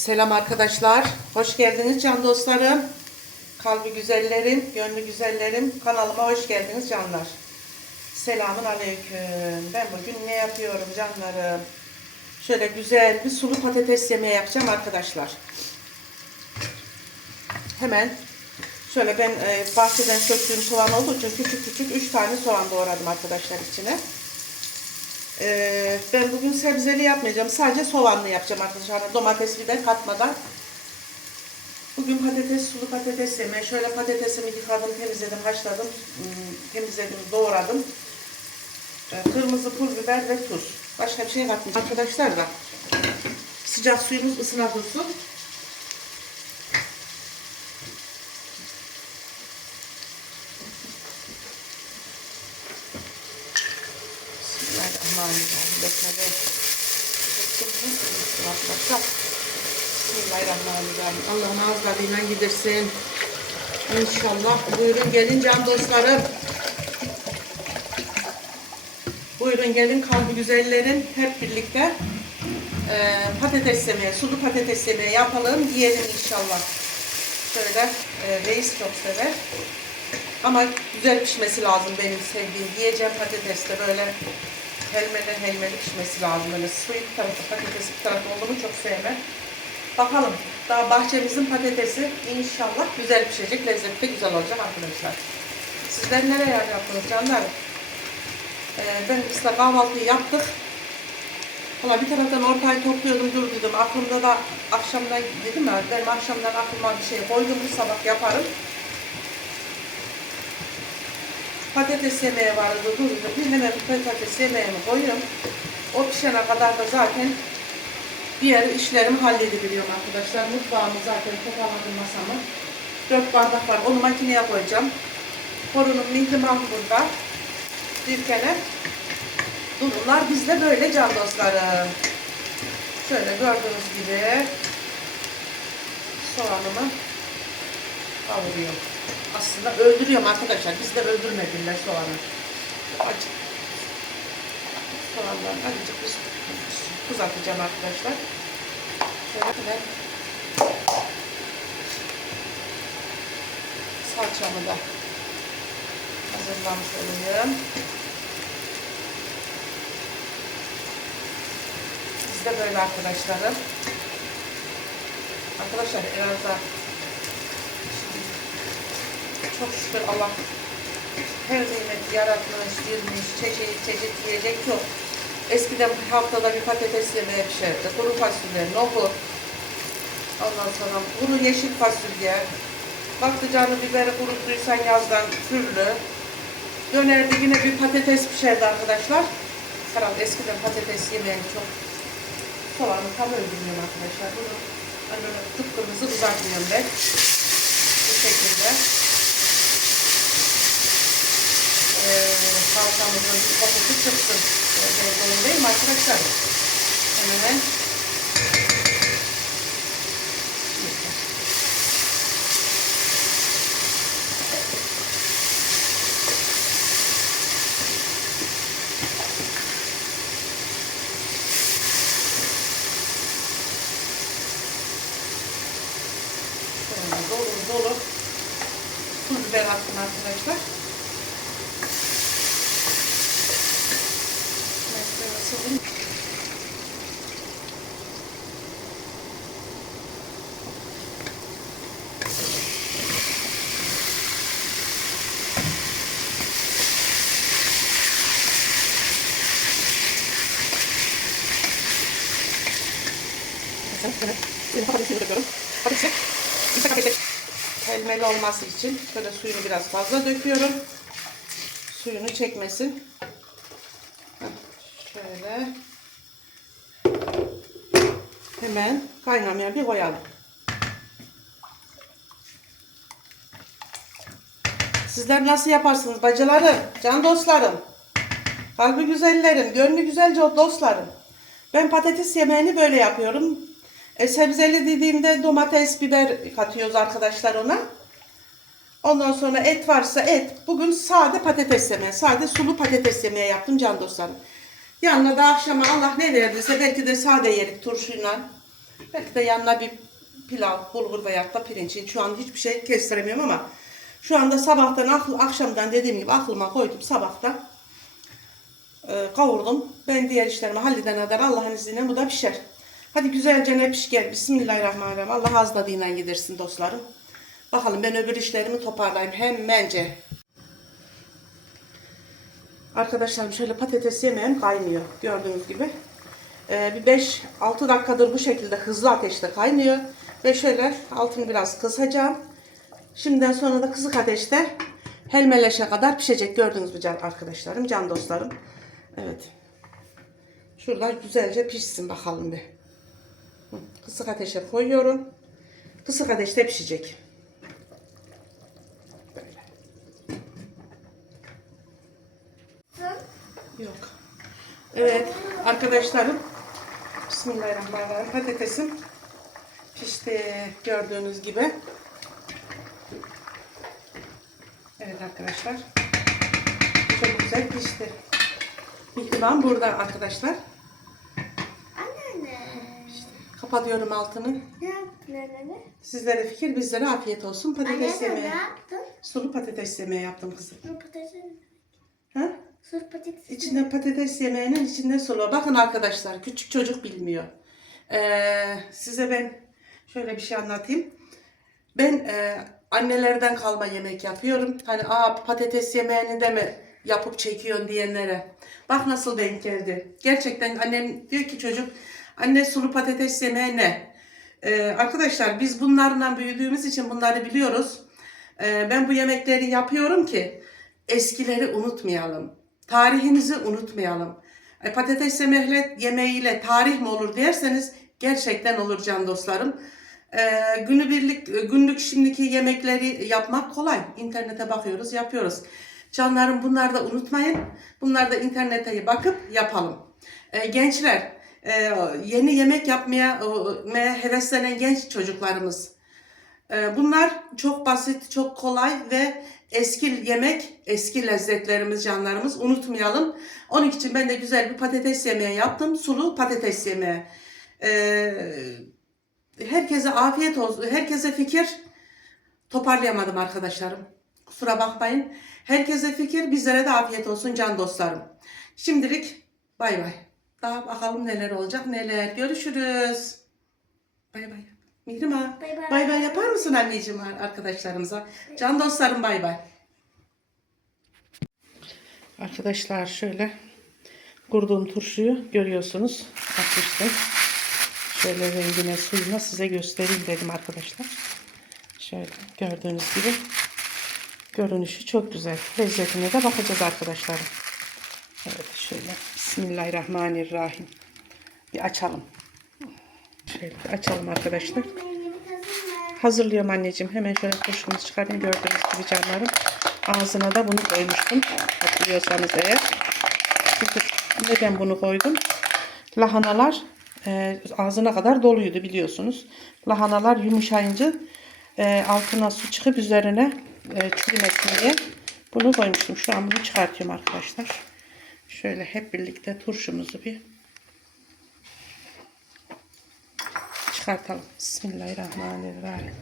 Selam arkadaşlar. Hoş geldiniz can dostlarım. Kalbi güzellerim, gönlü güzellerim. Kanalıma hoş geldiniz canlar. Selamun aleyküm. Ben bugün ne yapıyorum canlarım? Şöyle güzel bir sulu patates yemeği yapacağım arkadaşlar. Hemen şöyle ben e, bahçeden söktüğüm soğan olduğu için küçük küçük 3 tane soğan doğradım arkadaşlar içine. Ee, ben bugün sebzeli yapmayacağım. Sadece soğanlı yapacağım arkadaşlar. Hani Domates, biber katmadan. Bugün patates, sulu patates yemeği. Şöyle patatesimi yıkadım, temizledim, haşladım. Hmm, Temizledim, doğradım. Ee, Kırmızı pul biber ve tuz. Başka bir şey katmayacağım. Arkadaşlar da sıcak suyumuz ısına dursun. Bismillahirrahmanirrahim. Bakalım. Bismillahirrahmanirrahim. Allah'ın ağızlarıyla gidersin. İnşallah. Buyurun gelin can dostlarım. Buyurun gelin kalbi güzellerin hep birlikte e, patates yemeği, sulu patates yemeği yapalım, yiyelim inşallah. Şöyle e, reis çok sever. Ama güzel pişmesi lazım benim sevdiğim. Yiyeceğim patateste böyle helmeli helmeli pişmesi lazım. Böyle sweet tarafı, patatesi bir tarafı olduğunu çok sevmem. Bakalım. Daha bahçemizin patatesi inşallah güzel pişecek. Lezzetli güzel olacak arkadaşlar. Sizler nereye yaptınız canlarım? Ee, ben de kahvaltıyı yaptık. Valla bir taraftan ortayı topluyordum dur dedim. Aklımda da akşamdan dedim ya benim akşamdan aklıma bir şey koydum bu sabah yaparım. Patates yemeği vardı dur dedim. Bir hemen patates yemeğimi koyuyorum. O pişene kadar da zaten diğer işlerimi halledebiliyorum arkadaşlar. Mutfağımı zaten toparladım masamı. Dört bardak var. Onu makineye koyacağım. Horunun mihrimahı burada. Bir kere. Durumlar bizde böyle can dostlarım. Şöyle gördüğünüz gibi soğanımı kavuruyorum. Aslında öldürüyorum arkadaşlar. Bizde öldürmediler soğanı. Acık soğandan azıcık bir tuz arkadaşlar. Şöyle salçamı da hazırlamış olayım. Bizde böyle arkadaşlarım. Arkadaşlar Elazığ çok şükür Allah her nimet yaratmış, girmiş, çeşit çeşit yiyecek yok. Eskiden haftada bir patates yemeğe pişerdi. Kuru fasulye, nohut, ondan sonra kuru yeşil fasulye, patlıcanı, biberi kuruttuysan yazdan türlü. Dönerdi yine bir patates pişerdi arkadaşlar. Herhalde eskiden patates yemeğini çok soğanı tam öldürmüyorum arkadaşlar. Bunu hani böyle tıpkırmızı kızartmıyorum ben. Bu şekilde. Ee, salçamızın kokusu çıksın. Böyle dolundayım arkadaşlar. Hemen Şöyle dolu dolu pul biber attım arkadaşlar. Mesela ısıtın. Helmeli olması için şöyle suyunu biraz fazla döküyorum. Suyunu çekmesin. Şöyle. Hemen kaynamaya bir koyalım. Sizler nasıl yaparsınız bacılarım, can dostlarım? Kalbi güzellerim, gönlü güzelce dostlarım. Ben patates yemeğini böyle yapıyorum. E, sebzeli dediğimde domates, biber katıyoruz arkadaşlar ona. Ondan sonra et varsa et. Bugün sade patates yemeği, sade sulu patates yemeği yaptım can dostlarım. Yanına da akşama Allah ne verdiyse belki de sade yerik turşuyla. Belki de yanına bir pilav, bulgur veya da pirincin. Şu an hiçbir şey kestiremiyorum ama şu anda sabahtan, akşamdan dediğim gibi aklıma koydum sabahta. Ee, kavurdum. Ben diğer işlerimi halledene kadar Allah'ın izniyle bu da pişer. Hadi güzelce ne piş. Bismillahirrahmanirrahim. Allah az tadıyla gidersin dostlarım. Bakalım ben öbür işlerimi toparlayayım hemence. Arkadaşlarım şöyle patates yemeğim kaynıyor. Gördüğünüz gibi. Ee, bir 5-6 dakikadır bu şekilde hızlı ateşte kaynıyor. Ve şöyle altını biraz kısacağım. Şimdiden sonra da kısık ateşte helmeleşe kadar pişecek. Gördüğünüz gibi can arkadaşlarım, can dostlarım. Evet. Şurada güzelce pişsin bakalım bir. Kısık ateşe koyuyorum. Kısık ateşte pişecek. Böyle. Yok. Evet arkadaşlarım. Bismillahirrahmanirrahim. Patatesim pişti gördüğünüz gibi. Evet arkadaşlar. Çok güzel pişti. Mihriban burada arkadaşlar. Anneanne. Kapatıyorum altını. Ne yaptın anneanne? Sizlere fikir bizlere afiyet olsun. Patates Anne sen ne yemeği. yaptın? Sulu patates yemeği yaptım kızım. Sur patates. Ha? Sur patates. İçinde patates yemeğinin içinde sulu. Bakın arkadaşlar küçük çocuk bilmiyor. Ee, size ben şöyle bir şey anlatayım. Ben e, annelerden kalma yemek yapıyorum. Hani aa patates yemeğini de mi yapıp çekiyorsun diyenlere. Bak nasıl denk geldi. Gerçekten annem diyor ki çocuk anne sulu patates yemeği ne? Ee, arkadaşlar biz bunlarla büyüdüğümüz için bunları biliyoruz. Ee, ben bu yemekleri yapıyorum ki eskileri unutmayalım. Tarihimizi unutmayalım. E, patates yemeğiyle, yemeğiyle tarih mi olur derseniz gerçekten olur can dostlarım. Ee, günübirlik, günlük şimdiki yemekleri yapmak kolay. İnternete bakıyoruz, yapıyoruz. Canlarım bunları da unutmayın. Bunları da internete bakıp yapalım. Ee, gençler, e, yeni yemek yapmaya e, heveslenen genç çocuklarımız. Ee, Bunlar çok basit, çok kolay ve eski yemek, eski lezzetlerimiz, canlarımız unutmayalım. Onun için ben de güzel bir patates yemeği yaptım. Sulu patates yemeği. Ee, herkese afiyet olsun. Herkese fikir toparlayamadım arkadaşlarım. Kusura bakmayın. Herkese fikir, bizlere de afiyet olsun can dostlarım. Şimdilik bay bay. Daha bakalım neler olacak, neler. Görüşürüz. Bay bay. Mihrimah. Bay bay. Bay bay yapar mısın anneciğim arkadaşlarımıza? Can dostlarım bay bay. Arkadaşlar şöyle kurduğum turşuyu görüyorsunuz. Atmıştım. Şöyle rengine suyuna size göstereyim dedim arkadaşlar. Şöyle gördüğünüz gibi görünüşü çok güzel. Lezzetine de bakacağız arkadaşlarım. Evet şöyle Bismillahirrahmanirrahim. Bir açalım. Şöyle açalım arkadaşlar. Hazırlıyorum anneciğim. Hemen şöyle turşumuzu çıkarayım gördüğünüz gibi canlarım. Ağzına da bunu koymuştum. Hatırlıyorsanız eğer. Çünkü neden bunu koydum? Lahanalar e, ağzına kadar doluydu biliyorsunuz. Lahanalar yumuşayınca e, altına su çıkıp üzerine e, çürümesin diye bunu koymuştum. Şu an bunu çıkartıyorum arkadaşlar. Şöyle hep birlikte turşumuzu bir çıkartalım. Bismillahirrahmanirrahim.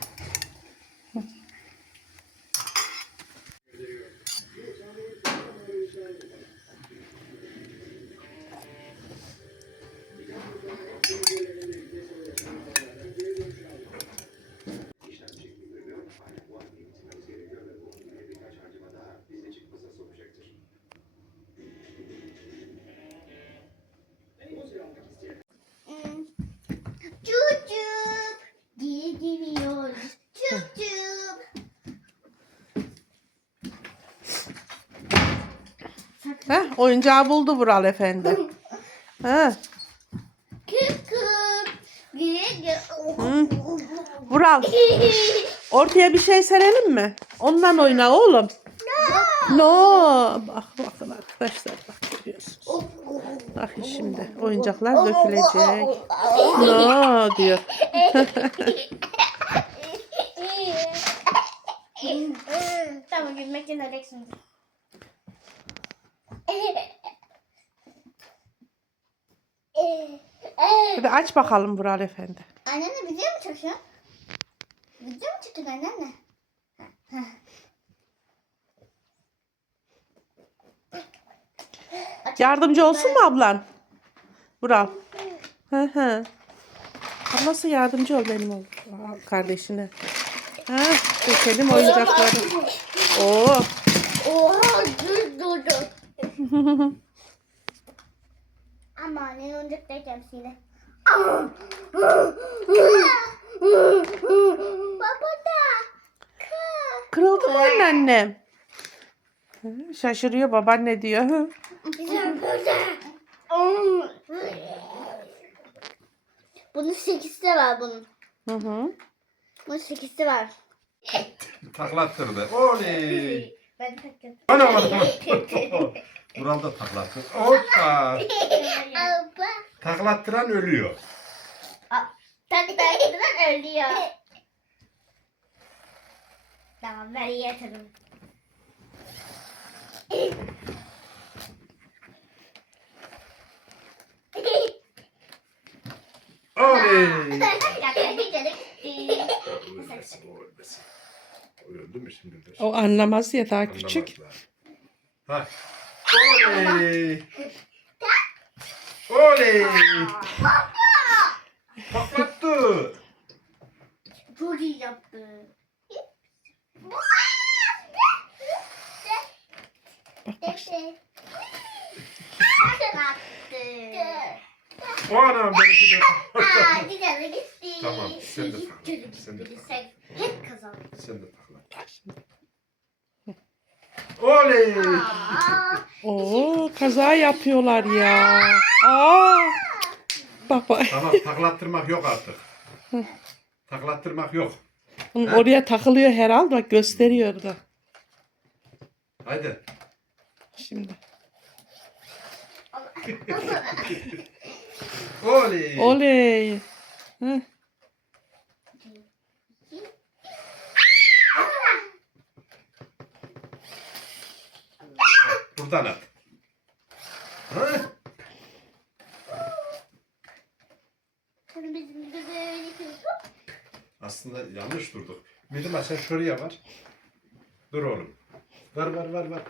Oyuncağı buldu Vural Efendi. Ha. Hı. Vural ortaya bir şey serelim mi? Ondan oyna oğlum. No. Bak bakın arkadaşlar bak görüyorsunuz. Bakın şimdi oyuncaklar dökülecek. No diyor. tamam gülmekten öleceksin. Hadi aç bakalım Vural Efendi. Anneanne video mu çekiyor? Video mu çekiyor anneanne? Yardımcı olsun mu ablan? Vural. Hı hı. Ablası yardımcı ol benim oğlum. Kardeşine. Ha, dökelim oyuncakları. Oo. Oha dur dur dur. Ama ne oyuncak derken yine. Baba da. Kırıldı mı anneannem? Şaşırıyor babaanne diyor. Güzel burada. Bunun sekizde var bunun. Hı hı. Bunun sekizde var. Taklattırdı. Oley. Ben takıyorum. Ana. Vural da taklattı. Hoppa. Taklattıran ölüyor. Takıdan ölüyor. Tamam ben iyi yatarım. Oley. Öldü mü şimdi de? O anlamaz ya daha küçük. Ha. Oley. Oley. Patlattı. Çok iyi yaptı. O anam benimki de. Aa, güzel gitti. Tamam, sen de Hiç takla, çocuk sen de gibi. Sen hep kazandın. Sen de taklat. Oley. Oo kaza yapıyorlar ya. Aa. Bak bak. Tamam taklattırmak yok artık. Taklattırmak yok. Bunun oraya takılıyor herhalde bak gösteriyor da. Haydi. Şimdi. Oley. Oley. Hı. Buradan at. Ha? Bunu bizim de böyle kırdık. Aslında yanlış Midime sen şuraya var. Dur oğlum. Ver ver ver ver.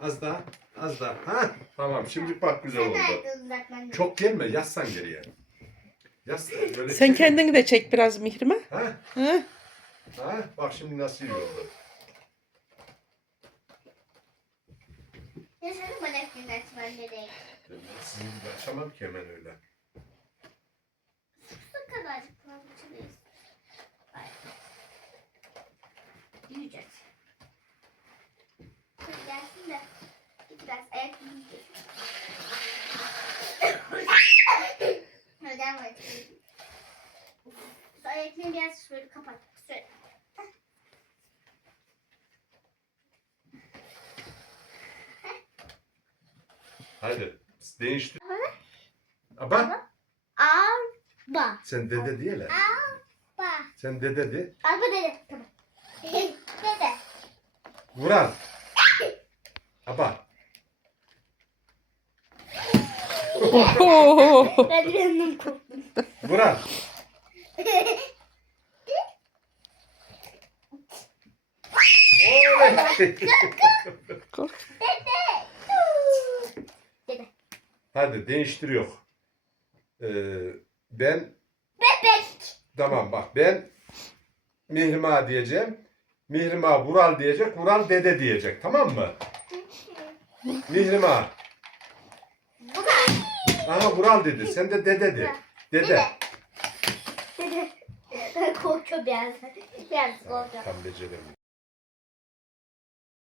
Az daha. Az daha. Ha? Tamam şimdi bak güzel oldu. Çok gelme yazsan geriye. Yaz böyle Sen çek. kendini de çek biraz Mihrim'e. Ha? Hı? Ha? Bak şimdi nasıl iyi oldu. Ya senin bacaklarını açman gerek. Sizin gibi açamam ki hemen öyle. Bu kadarcık falan açılıyorsun. Hayır. Yiyeceğiz. Hadi gelsin de. Git biraz ayak yiyeceğiz. Neden var? Şu ayaklarını biraz şöyle kapat. Şöyle. Haydi. Değiştir. Aba. Arba. Sen dede diye lan. Arba. Sen dede de. Arba dede. Tamam. Dede. Vural. Aba. Ben yandan korktum. Vural. Oley. Dede. Hadi değiştiriyor. Ee, ben Bebek. tamam bak ben Mihrimah diyeceğim. Mihrimah Vural diyecek. Vural dede diyecek. Tamam mı? Mihrimah. Aha Vural dedi. Sen de dede de. Dede. Korkuyorum biraz. Biraz korkuyorum. Tam beceremiyorum.